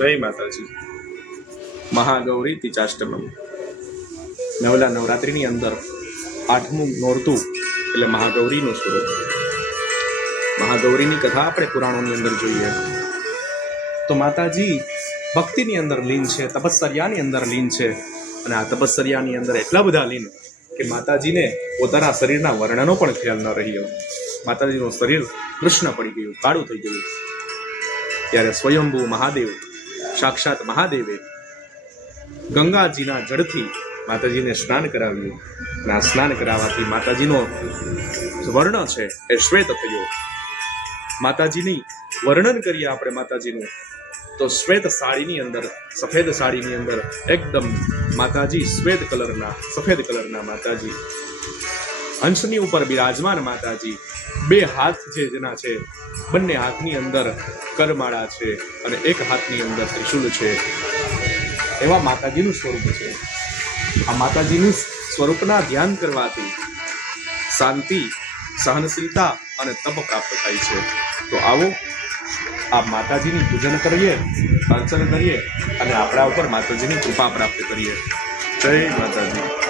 જય માતાજી. મહાગૌરી તીજાષ્ટમમ. નવલા નવરાત્રિની અંદર 8મું નોરતું એટલે મહાગૌરીનું સ્વરૂપ. મહાગૌરીની કથા આપણે પુરાણોની અંદર જોઈએ તો માતાજી ભક્તિની અંદર લીન છે, તપશ્ચર્યાની અંદર લીન છે. અને આ તપશ્ચર્યાની અંદર એટલા બધા લીન કે માતાજીને પોતાના શરીરના વર્ણનો પણ ખ્યાલ ન રહ્યો. માતાજીનું શરીર કૃષ્ણ પડી ગયું, કાળું થઈ ગયું. ત્યારે સ્વયંભૂ મહાદેવ, સાક્ષાત મહાદેવે ગંગાજીના જળથી માતાજીને સ્નાન કરાવ્યું. અને આ સ્નાન કરાવવાથી માતાજીનો વર્ણ છે એ શ્વેત થયો. માતાજીની વર્ણન કરીએ આપણે માતાજીનું તો શ્વેત સાડીની અંદર, સફેદ સાડીની અંદર એકદમ માતાજી શ્વેત કલરના, સફેદ કલરના માતાજી, હંસની ઉપર બિરાજમાન માતાજી. 2 હાથ જે જેના છે, બંને હાથની અંદર કરમાળા છે અને એક હાથની અંદર ત્રિશૂલ છે. એવા માતાજીનું સ્વરૂપ છે. આ માતાજીનું સ્વરૂપના ધ્યાન કરવાથી શાંતિ, સહનશીલતા અને તપ પ્રાપ્ત થાય છે. તો આવો આ માતાજીની પૂજન કરીએ, અર્ચન કરીએ અને આપણા ઉપર માતાજીની કૃપા પ્રાપ્ત કરીએ. જય માતાજી.